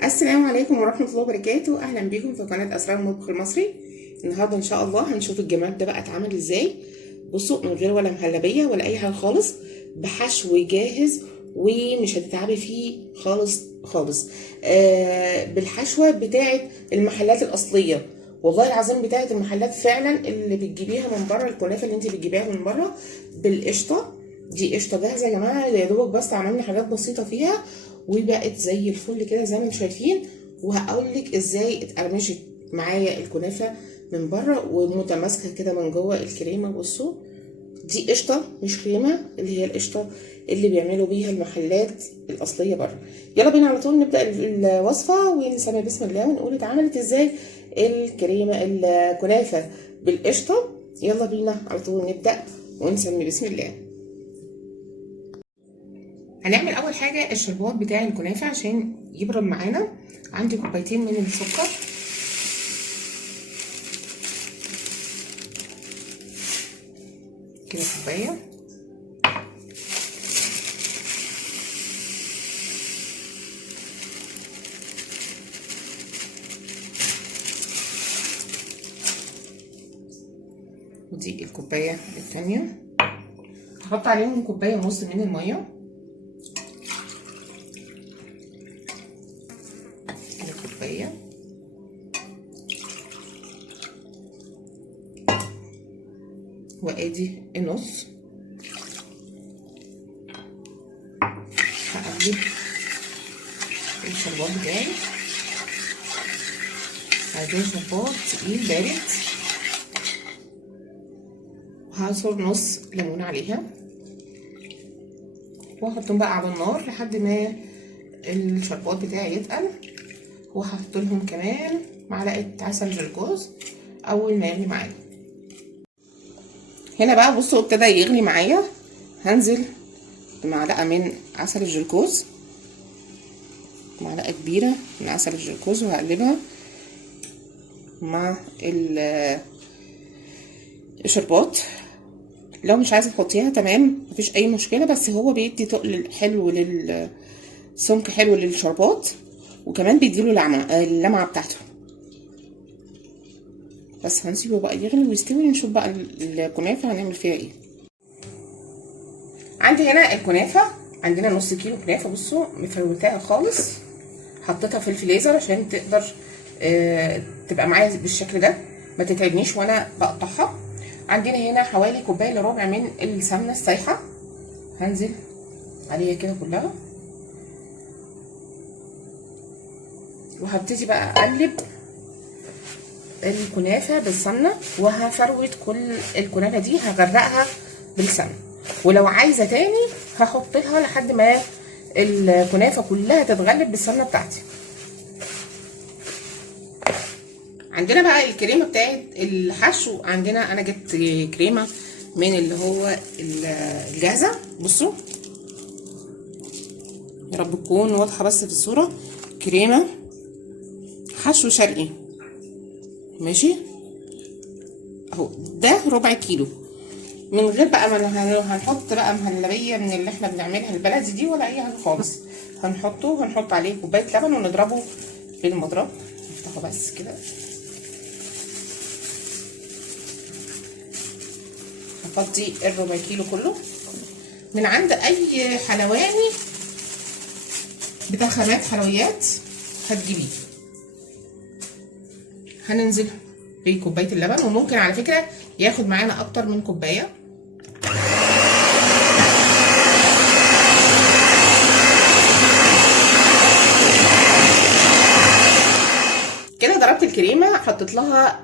السلام عليكم ورحمة الله وبركاته. أهلا بيكم في قناة أسرار المطبخ المصري. النهاردة إن شاء الله هنشوف الجمال ده بقى اتعمل إزاي. بصوا، من غير ولا مهلبية ولا أي حاجة خالص، بحشو جاهز ومش هتتعبي فيه خالص خالص. بالحشوة بتاعة المحلات الأصلية، والله العظيم بتاعة المحلات فعلا اللي بتجيبيها من بره، الكنافة اللي انت بتجيبيها من بره بالقشطة. دي قشطة جاهزة يا جماعة، يا دوبك بس عملنا حاجات بسيطة فيها وبقت زي الفل كده زي ما انتم شايفين. وهقول لك ازاي اتقرمشت معايا الكنافه من بره ومتماسكه كده من جوه الكريمه. بصوا، دي قشطه مش كريمه، اللي هي القشطه اللي بيعملوا بيها المحلات الاصليه بره. يلا بينا على طول نبدا الوصفه ونسمي بسم الله ونقول اتعملت ازاي الكريمه الكنافه بالقشطه. يلا بينا على طول نبدا ونسمي بسم الله. هنعمل اول حاجه الشربات بتاع الكنافه عشان يبرد معانا. عندي كوبايتين من السكر، كده كوبايه، ودي الكوبايه الثانيه. هحط عليهم كوبايه ونص من الميه، كده كوبايه، وادي النص. هقلب الشربات بتاعي، عايزين شربات تقيل بارد. وهعصر نص ليمون عليها واحطهم بقى على النار لحد ما الشربات بتاعي يتقل. وهحط لهم كمان معلقه عسل جلوكوز اول ما يغلي معايا. هنا بقى بصوا ابتدى يغلي معايا، هنزل بمعلقه من عسل الجلوكوز، معلقه كبيره من عسل الجلوكوز، وهقلبها مع الشربات. لو مش عايزه تحطيها تمام مفيش اي مشكله، بس هو بيدي تقل حلو سمك حلو للشربات، وكمان بيديله اللمعه بتاعته. بس هنسيبه بقى يغلي ويستوي، نشوف بقى الكنافه هنعمل فيها ايه. عندي هنا الكنافه، عندنا نص كيلو كنافه. بصوا مفروتاها خالص، حطيتها في الفريزر عشان تقدر تبقى معايا بالشكل ده، ما تتعبنيش وانا بقطعها. عندنا هنا حوالي كوبايه الا ربع من السمنه السايحه، هنزل عليها كده كلها، وهبتدي بقى اقلب الكنافه بالسمنه، وهفروت كل الكنافه دي هغرقها بالسمنه. ولو عايزه تاني هحط لها لحد ما الكنافه كلها تتغلب بالسمنه بتاعتي. عندنا بقى الكريمه بتاعت الحشو، عندنا انا جبت كريمه من اللي هو الجاهزه. بصوا يا رب تكون واضحه بس في الصوره، كريمه حشو شرقي ماشي اهو، ده ربع كيلو. من غير بقى ما هنحط بقى مهلبيه من اللي احنا بنعملها البلدي دي ولا اي حاجه خالص. هنحط عليه كوبايه لبن ونضربه بالمضرب. نفتحه بس كده، هفضي الربع كيلو كله من عند اي حلواني بتاع خامات حلويات هتجيبيه. هننزل بكوبايه اللبن، وممكن على فكره ياخد معانا اكتر من كوبايه. كده ضربت الكريمه، حطيت لها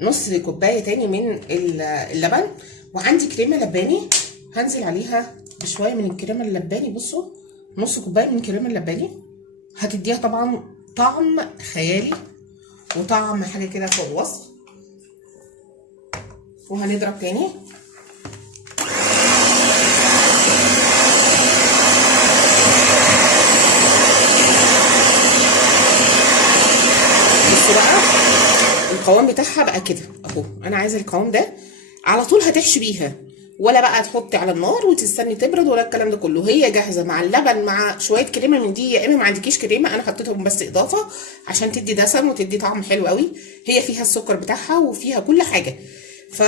نص كوبايه تاني من اللبن. وعندي كريمه لباني، هنزل عليها بشويه من الكريمه اللباني. بصوا نص كوبايه من الكريمه اللباني هتديها طبعا طعم خيالي وطعم حاجه كده فوق الوصف. وهنضرب تاني، بصوا بقى القوام بتاعها بقى كده اهو. انا عايزه القوام ده على طول هتحشي بيها، ولا بقى تحطي على النار وتستني تبرد ولا الكلام ده كله. هي جاهزه مع اللبن مع شويه كريمه من دي، يا اما ما عندكيش كريمه انا حطيتهم بس اضافه عشان تدي دسم وتدي طعم حلو قوي. هي فيها السكر بتاعها وفيها كل حاجه، ف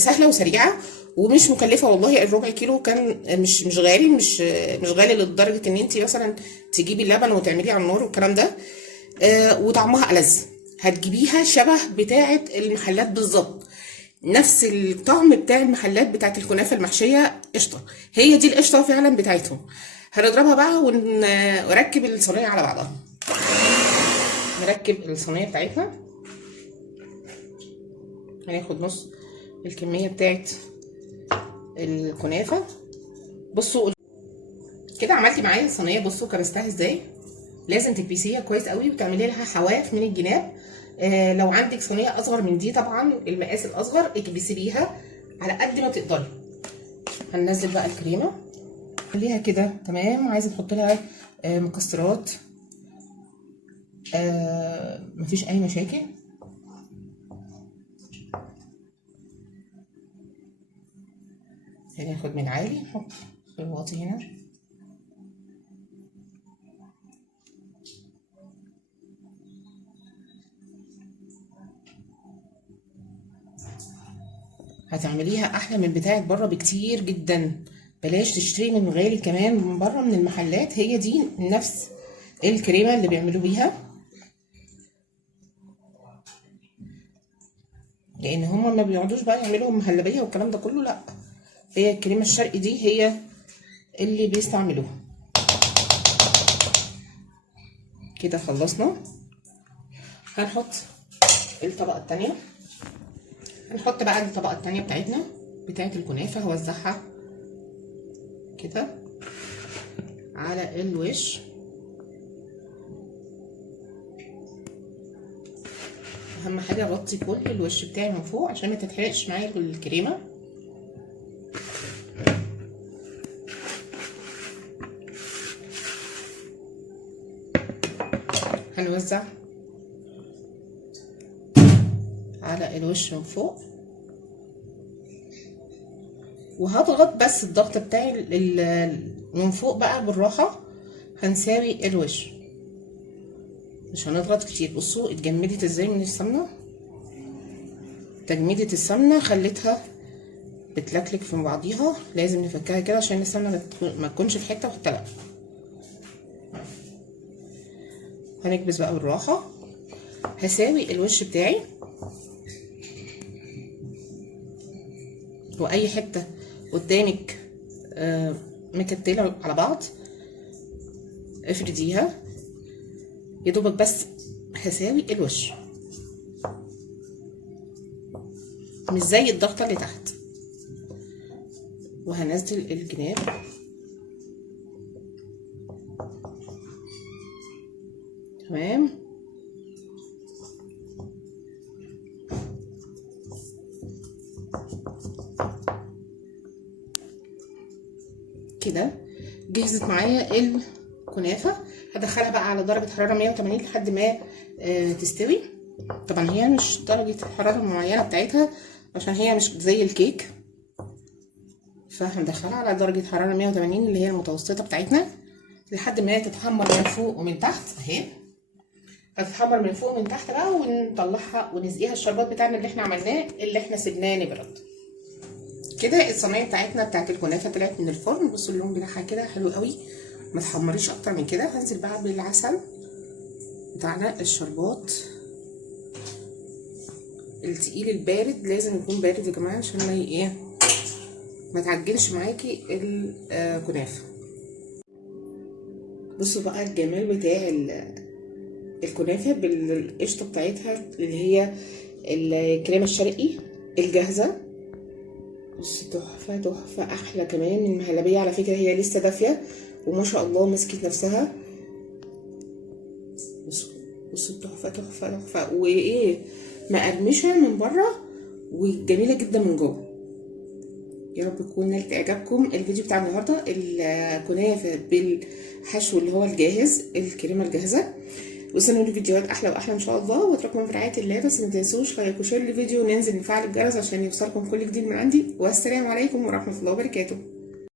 سهله وسريعه ومش مكلفه. والله الربع كيلو كان مش غالي، مش غالي لدرجه ان انت مثلا تجيبي اللبن وتعمليه على النار والكلام ده. وطعمها ألذ. هتجيبيها شبه بتاعه المحلات بالظبط، نفس الطعم بتاع المحلات بتاعت الكنافه المحشيه قشطه. هي دي القشطه فعلا بتاعتهم. هنضربها بقى ونركب الصينيه على بعضها. نركب الصينيه بتاعتنا، هناخد نص الكميه بتاعت الكنافه. بصوا كده عملتي معايا الصينيه، بصوا كبستها ازاي. لازم تكبسيها كويس قوي وتعملي لها حواف من الجناب. لو عندك صينيه اصغر من دي طبعا المقاس الاصغر اكبسي بيها على قد ما تقدري. هننزل بقى الكريمه خليها كده تمام. عايزه تحط لها مكسرات مفيش اي مشاكل. هناخد من عالي نحط في الواطي هنا. هتعمليها احلى من بتاعه بره بكتير جدا. بلاش تشتري من غالي كمان من بره من المحلات، هي دي نفس الكريمه اللي بيعملوا بيها، لان هما ما بيقعدوش بقى يعملوا مهلبيه والكلام ده كله، لا هي الكريمه الشرقي دي هي اللي بيستعملوها. كده خلصنا. هنحط الطبقه التانية. هنحط بقى الطبقه التانية بتاعتنا بتاعت الكنافه، هوزعها كده على الوش. اهم حاجه اغطي كل الوش بتاعي من فوق عشان ما تتحرقش معايا الكريمه. هنوزع على الوش من فوق وهضغط بس الضغط بتاعي من فوق بقى بالراحه. هنساوي الوش مش هنضغط كتير. بصوا اتجمدت ازاي من السمنه. تجميدة السمنه خلتها بتلكلك في بعضيها، لازم نفكها كده عشان السمنه ما تكونش في حته وحته لا. هنكبس بقى بالراحه. هساوي الوش بتاعي واي حته قدامك مكتله على بعض افرديها يا دوبك، بس هساوي الوش مش زي الضغطه اللي تحت. وهنزل الجناب تمام. كده جهزت معايا الكنافه. هدخلها بقى على درجه حراره 180 لحد ما تستوي. طبعا هي مش درجه الحراره المعينه بتاعتها عشان هي مش زي الكيك، فهندخلها على درجه حراره 180 اللي هي المتوسطه بتاعتنا لحد ما تتحمر من فوق ومن تحت. اهي هتتحمر من فوق ومن تحت بقى، ونطلعها ونسقيها الشربات بتاعنا اللي احنا عملناه اللي احنا سيبناه نبرد. كده الصينيه بتاعتنا بتاعت الكنافه طلعت من الفرن. بصوا اللون بتاعها كده حلو قوي، ما تحمريش اكتر من كده. هنزل بقى بالعسل بتاعنا الشربات التقيل البارد، لازم يكون بارد يا جماعه عشان ما تعجنش معاكي الكنافه. بصوا بقى الجمال بتاع الكنافه بالقشطه بتاعتها اللي هي الكريمه الشرقي الجاهزه. بص تحفه تحفه، احلى كمان من المهلبيه على فكره. هي لسه دافيه وما شاء الله مسكت نفسها. بصوا تحفه تحفه تحفه، وايه مقرمشه من بره وجميله جدا من جوه. يا رب يكون نالت اعجابكم الفيديو بتاع النهارده. الكنافه بالحشو اللي هو الجاهز، الكريمه الجاهزه. واستنوا لي فيديوهات احلى واحلى ان شاء الله، واترككم في رعايه الله. بس ما تنسوش لايك وشير الفيديو، وننزل نفعل الجرس عشان يوصلكم كل جديد من عندي. والسلام عليكم ورحمه الله وبركاته.